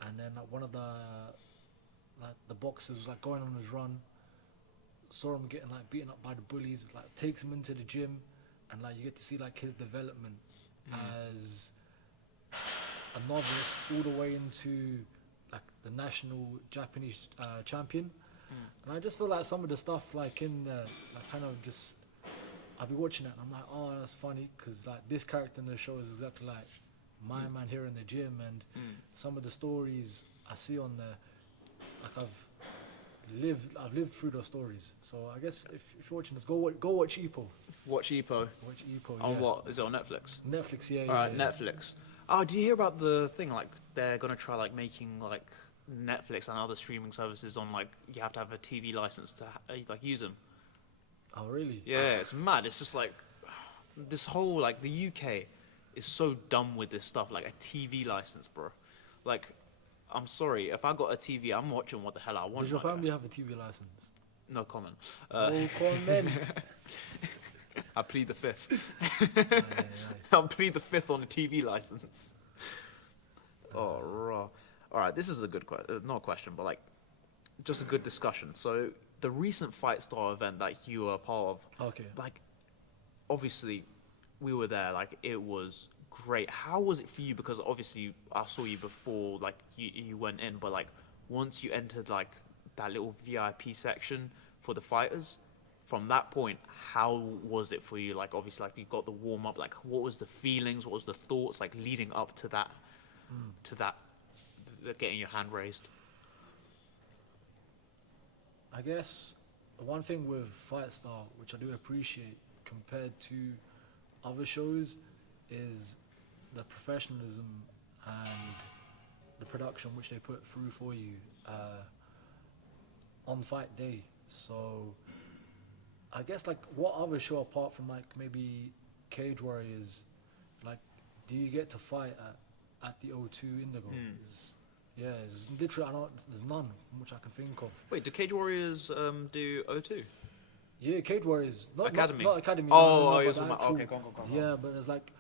and then like one of the boxers was like going on his run, saw him getting like beaten up by the bullies, like takes him into the gym, and like you get to see like his development as a novice all the way into like the national Japanese champion. And I just feel like some of the stuff like in the like kind of just I'll be watching it and I'm like, oh, that's funny, because like this character in the show is exactly like my man here in the gym, and some of the stories I see on there, like I've lived through those stories. So I guess if you're watching this, go watch Eppo. Watch Eppo. Watch Eppo. On yeah. what? Is it on Netflix? Netflix, yeah. Alright, yeah. Netflix. Oh, do you hear about the thing, like, they're gonna try, like, making, like, Netflix and other streaming services on, like, you have to have a TV license to, like, use them? Oh, really? Yeah, it's mad. It's just, like, this whole, like, the UK is so dumb with this stuff, like, a TV license, bro. Like, I'm sorry, if I got a TV, I'm watching what the hell I want. Does your like, family have a TV license? No comment. No comment. I plead the fifth. Aye. I'll plead the fifth on a TV license. Oh, raw. All right, this is a good question. Not a question, but like, just a good discussion. So, the recent FightStar event that you were a part of, Okay. like, obviously, we were there. Like, it was great. How was it for you? Because obviously, I saw you before, like, you went in, but like, once you entered like that little VIP section for the fighters, from that point, how was it for you? Like, obviously, like, you got the warm up. Like, what was the feelings? What was the thoughts? Like, leading up to that, getting your hand raised. I guess one thing with FightStar, which I do appreciate compared to other shows, is the professionalism and the production which they put through for you on fight day. So I guess like what other show apart from like maybe Cage Warriors, like do you get to fight at the O2 Indigo? It's literally there's none which I can think of. Wait, do Cage Warriors do O2? Yeah, Cage Warriors. Academy? Not Academy. You're but talking the about... actual- Okay, go on. Yeah, but there's like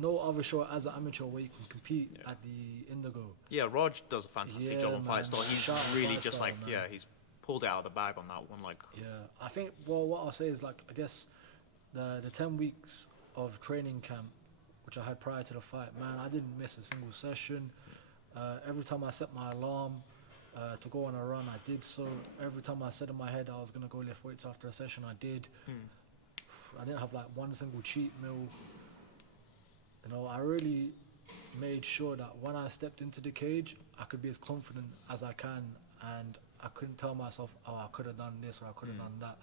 no other show as an amateur where you can compete at the Indigo. Yeah, Raj does a fantastic Yeah, job on man. FightStar. He's Shout out really FightStar, just like, man. yeah, he's pulled it out of the bag on that one. Like, Yeah, I think, well, what I'll say is like, I guess the 10 weeks of training camp, which I had prior to the fight, man, I didn't miss a single session. Every time I set my alarm to go on a run, I did so. Every time I said in my head I was going to go lift weights after a session, I did. I didn't have like one single cheat meal. You know, I really made sure that when I stepped into the cage, I could be as confident as I can, and I couldn't tell myself, oh, I could have done this or I could have done that.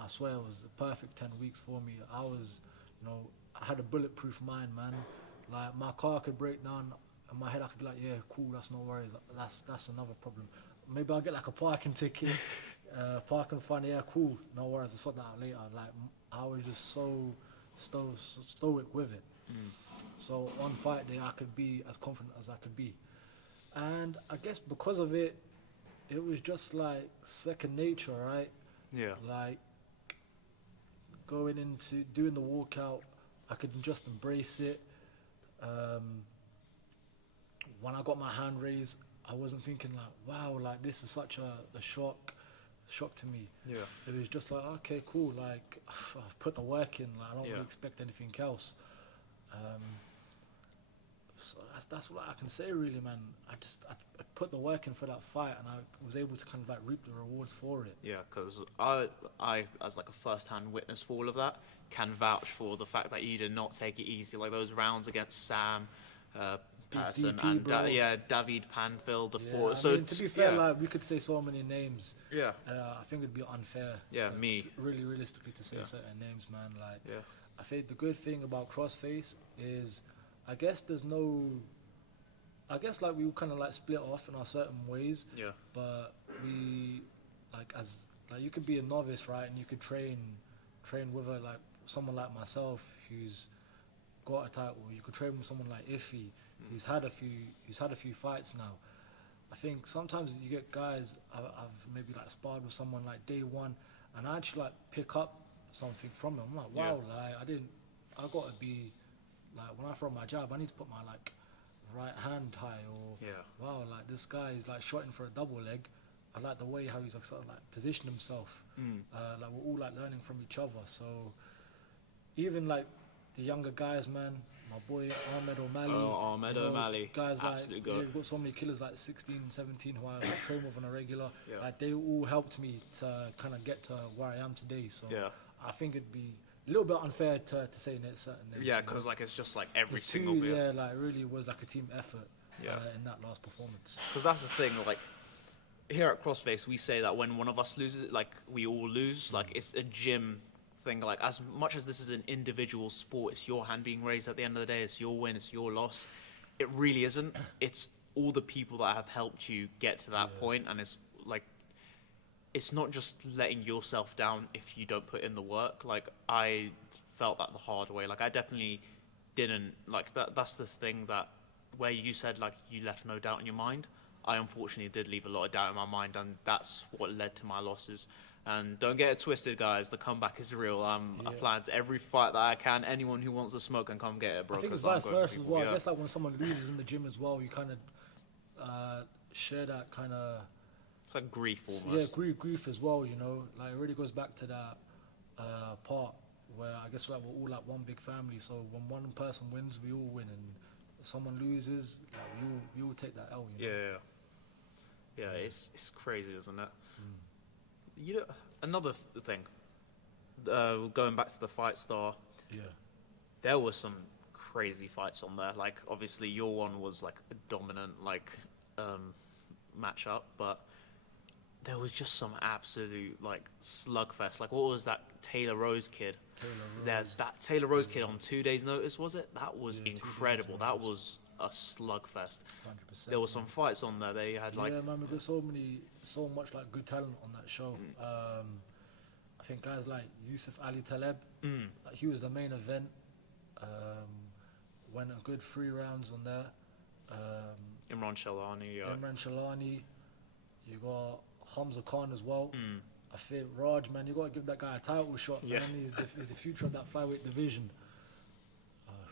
I swear it was the perfect 10 weeks for me. I was, you know, I had a bulletproof mind, man. Like, my car could break down, in my head I could be like, yeah, cool, that's no worries. That's another problem. Maybe I'll get like a parking ticket, parking fine, yeah, cool, no worries, I'll sort that out later. Like, I was just so stoic with it. So on fight day, I could be as confident as I could be. And I guess because of it, it was just like second nature, right? yeah. Like going into doing the walkout, I could just embrace it. When I got my hand raised, I wasn't thinking like, wow, like this is such a shock to me. Yeah. It was just like, okay, cool, like I've put the work in, like I don't really expect anything else. So that's what I can say really, man. I put the work in for that fight, and I was able to kind of like reap the rewards for it. Yeah, because I, as like a first-hand witness for all of that, can vouch for the fact that you did not take it easy. Like those rounds against Sam Patterson DP, and bro. David Panfield, the Yeah, four. I So mean, to be fair, like we could say so many names. yeah, I think it'd be unfair. Yeah, to really realistically to say certain names, man. Like, yeah, I think the good thing about CrossFace is, I guess there's no. I guess like we kind of like split off in our certain ways. yeah, But we, like you could be a novice, right, and you could train with like someone like myself who's got a title. You could train with someone like Iffy, who's had a few fights now. I think sometimes you get guys I've maybe like sparred with someone like day one, and I actually like pick up something from them. I'm like, wow, like I gotta be like, when I throw my jab, I need to put my like right hand high, or wow, like this guy is like shotting for a double leg. I like the way how he's like sort of like positioned himself. Like we're all like learning from each other. So even like the younger guys, man, my boy Ahmed O'Malley. Oh, Ahmed O'Malley. Guys Absolute like, goat. we've got so many killers like 16, 17 who I like, train with on a regular. Yeah. Like they all helped me to kind of get to where I am today. So I think it'd be a little bit unfair to say that certain names. Yeah, because like it's just like every It's single too, bit. yeah, like really was like a team effort Yeah. in that last performance. Because that's the thing, like, here at CrossFace, we say that when one of us loses, like, we all lose. Like, it's a gym thing. Like, as much as this is an individual sport, it's your hand being raised at the end of the day. It's your win, it's your loss. It really isn't. It's all the people that have helped you get to that point, and it's, like, it's not just letting yourself down if you don't put in the work. Like, I felt that the hard way. Like, I definitely didn't, like, that's the thing that, where you said, like, you left no doubt in your mind. I unfortunately did leave a lot of doubt in my mind, and that's what led to my losses. And don't get it twisted, guys. The comeback is real. I plan to every fight that I can. Anyone who wants to smoke can come get it, bro. I think it's 'cause I'm vice going for versa as people. well. Yeah. I guess like when someone loses in the gym as well, you kind of share that kind of It's like grief almost. grief as well. You know, like it really goes back to that part where I guess like we're all like one big family. So when one person wins, we all win, and if someone loses, like we all take that L. You know? Yeah. It's crazy, isn't it? You know, another thing. Going back to the FightStar. Yeah. There were some crazy fights on there. Like, obviously, your one was like a dominant like matchup, but there was just some absolute like slugfest. Like, what was that Taylor Rose kid? That Taylor Rose kid on 2 days' notice, was it? That was incredible. That was a slugfest. 100%. There were some fights on there. They had like man, we got so much like good talent on that show. I think guys like Yusuf Ali Taleb, like, he was the main event. Went a good 3 rounds on there. Imran Shalani. Imran Shalani, you got Hamza Khan as well. I think Raj, man, you got to give that guy a title shot. Yeah. Man, he's the future of that flyweight division.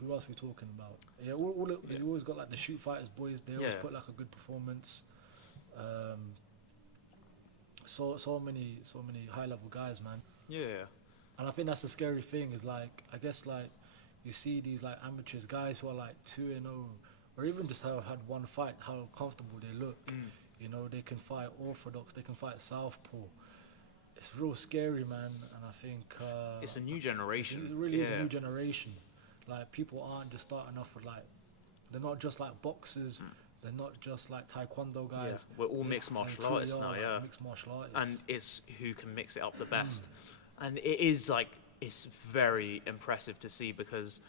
Who else are we talking about? Yeah, you always got like the shoot fighters boys. They always put like a good performance. So many high level guys, man. Yeah. And I think that's the scary thing is like, I guess like you see these like amateurs guys who are like 2-0, or even just have had one fight, how comfortable they look. You know, they can fight orthodox, they can fight southpaw. It's real scary, man. And I think It's a new generation. It really is a new generation. Like, people aren't just starting off with like, they're not just like boxers. They're not just like taekwondo guys. We're all mixed martial artists now, like mixed martial artists. And it's who can mix it up the best. And it is like, it's very impressive to see, because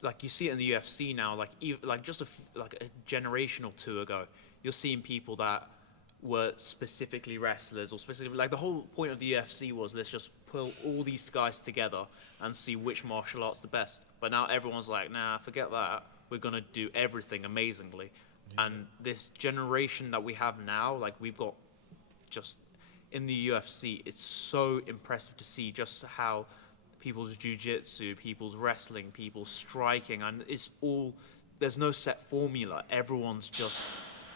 like you see it in the UFC now, like even, like just like a generation or two ago, you're seeing people that were specifically wrestlers, or specifically, like, the whole point of the UFC was, let's just pull all these guys together and see which martial art's the best. But now everyone's like, nah, forget that. We're gonna do everything amazingly. And this generation that we have now, like, we've got just in the UFC, it's so impressive to see just how people's jiu-jitsu, people's wrestling, people's striking, and it's all, there's no set formula. Everyone's just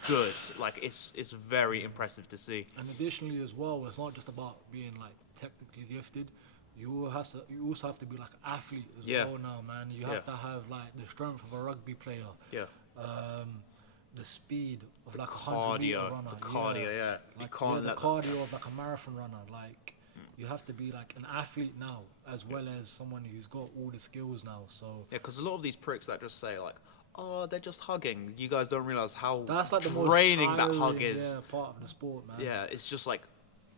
good. Like, it's very impressive to see. And additionally as well, it's not just about being like technically gifted. You also have to be like an athlete as well now, man. You have to have like the strength of a rugby player. The speed of like a 100-meter runner. The cardio, Like, the cardio of like a marathon runner. Like, you have to be like an athlete now, as well as someone who's got all the skills now. So because a lot of these pricks that just say like, oh, they're just hugging. You guys don't realize how that's like the most draining tiring, that hug is. part of the sport, man. Yeah, it's just like,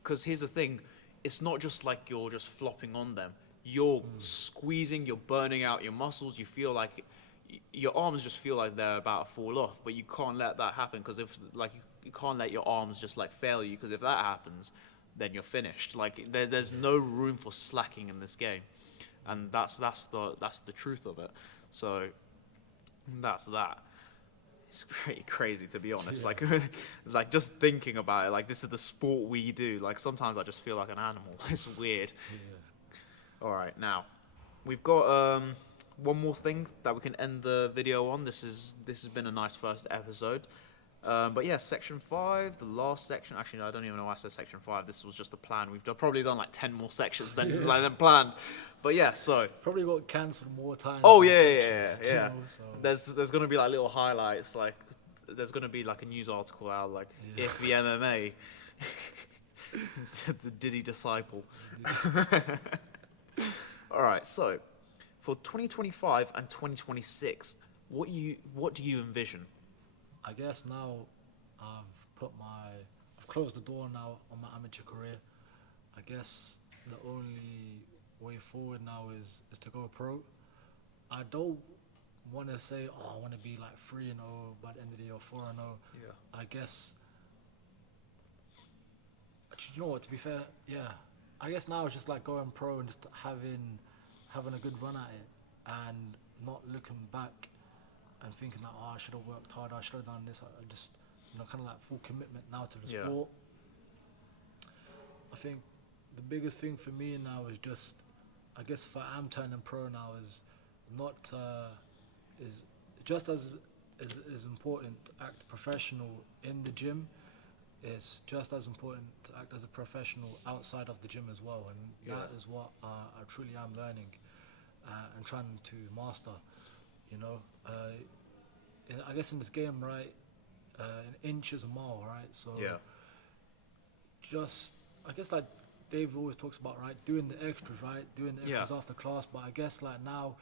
because here's the thing, it's not just like you're just flopping on them. You're squeezing, you're burning out your muscles. You feel like your arms just feel like they're about to fall off, but you can't let that happen, because if like you can't let your arms just like fail you, because if that happens, then you're finished. Like, there's no room for slacking in this game. and that's the truth of it. So that's that. It's pretty crazy, to be honest. Yeah. Like just thinking about it, like this is the sport we do. Like sometimes I just feel like an animal. It's weird. Yeah. All right, now we've got one more thing that we can end the video on. This has been a nice first episode. But yeah, section 5, the last section. Actually, no, I don't even know why I said section 5. This was just a plan. We've probably done like 10 more sections than planned. But yeah, so Probably got cancelled more times. oh than yeah. sections, you know, so. There's gonna be like little highlights. Like there's gonna be like a news article out like IffyMMA, the Diddy disciple. All right, so for 2025 and 2026, what do you envision? I guess now I've closed the door now on my amateur career. I guess the only way forward now is to go pro. I don't want to say, I want to be like 3-0 by the end of the year, 4-0. Yeah. I guess, you know what, to be fair, yeah. I guess now it's just like going pro and just having a good run at it and not looking back and thinking like, I should have worked harder, I should have done this. I just, kind of like full commitment now to the sport. I think the biggest thing for me now is just, I guess if I am turning pro now, is not, is just as important to act professional in the gym. It's just as important to act as a professional outside of the gym as well, and that is what I truly am learning and trying to master. I guess in this game, right, an inch is a mile, right? So just, I guess like Dave always talks about, right, doing the extras, right, doing the extras after class. But I guess like now,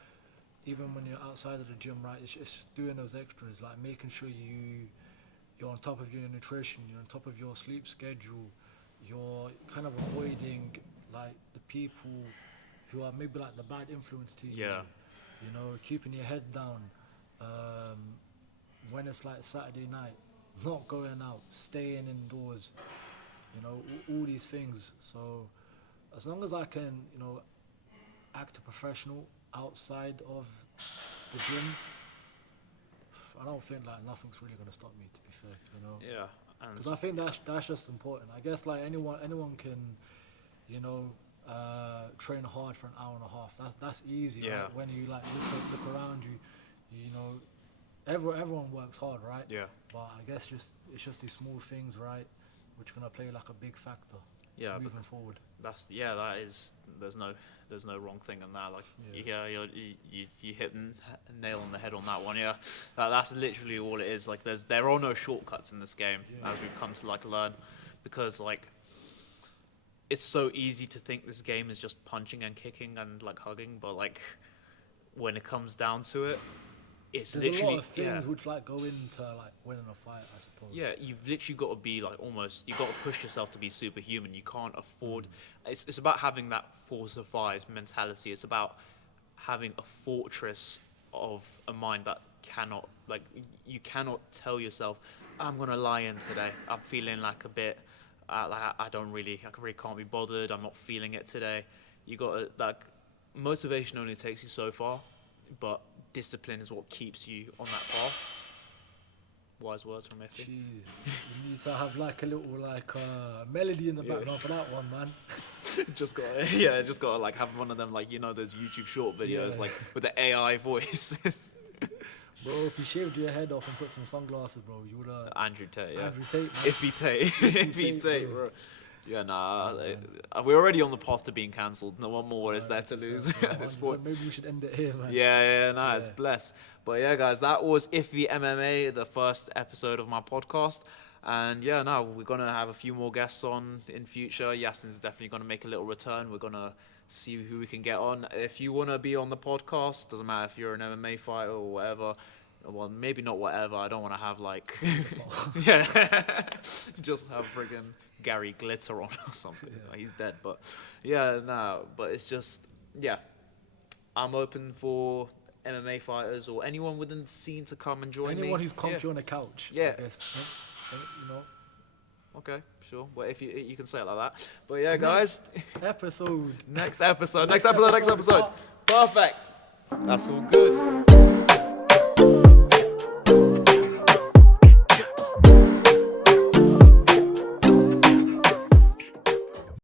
even when you're outside of the gym, right, it's just doing those extras, like making sure you're on top of your nutrition, you're on top of your sleep schedule, you're kind of avoiding like the people who are maybe like the bad influence to you. Keeping your head down. When it's like Saturday night, not going out, staying indoors, all these things. So as long as I can, act a professional outside of the gym, I don't think like nothing's really gonna stop me, to be fair, Yeah. Because I think that's just important. I guess like anyone can, train hard for an hour and a half. That's easy. Yeah. Right? When you like look around you, everyone works hard, right? Yeah. But I guess it's just these small things, right, which are gonna play like a big factor. Yeah. Moving forward. That is. There's no wrong thing in that. Like you hit a nail on the head on that one. Yeah. That's literally all it is. Like there are no shortcuts in this game, as we've come to like learn, because like it's so easy to think this game is just punching and kicking and like hugging, but like when it comes down to it, it's There's literally a lot of things which like go into like winning a fight, I suppose. Yeah, you've literally got to be like you've got to push yourself to be superhuman. You can't afford. It's about having that force of five mentality. It's about having a fortress of a mind that cannot, like, you cannot tell yourself, I'm gonna lie in today. I'm feeling like a bit, like I really can't be bothered. I'm not feeling it today. You got to, like, motivation only takes you so far, but discipline is what keeps you on that path. Wise words from Iffy. Jeez, you need to have like a little like melody in the background for that one, man. just gotta like have one of them, like, those YouTube short videos, like with the AI voice. Bro, if you shaved your head off and put some sunglasses, bro, you would have Andrew Tate, yeah. Andrew Tate, man. Iffy Tate, bro. Yeah, we're already on the path to being cancelled. No one more is there to lose at this point. Maybe we should end it here, man. It's blessed. But yeah, guys, that was IffyMMA, the first episode of my podcast. And yeah, we're going to have a few more guests on in future. Yacine's definitely going to make a little return. We're going to see who we can get on. If you want to be on the podcast, doesn't matter if you're an MMA fighter or whatever. Well, maybe not whatever. I don't want to have like, just have friggin' Gary Glitter on or something. Yeah. He's dead, but but it's just, I'm open for MMA fighters or anyone within the scene to come and join me. Anyone who's comfy on the couch. Yeah. I guess, Okay, sure. Well, if you can say it like that. But yeah, guys. Episode. Next episode. Perfect. That's all good.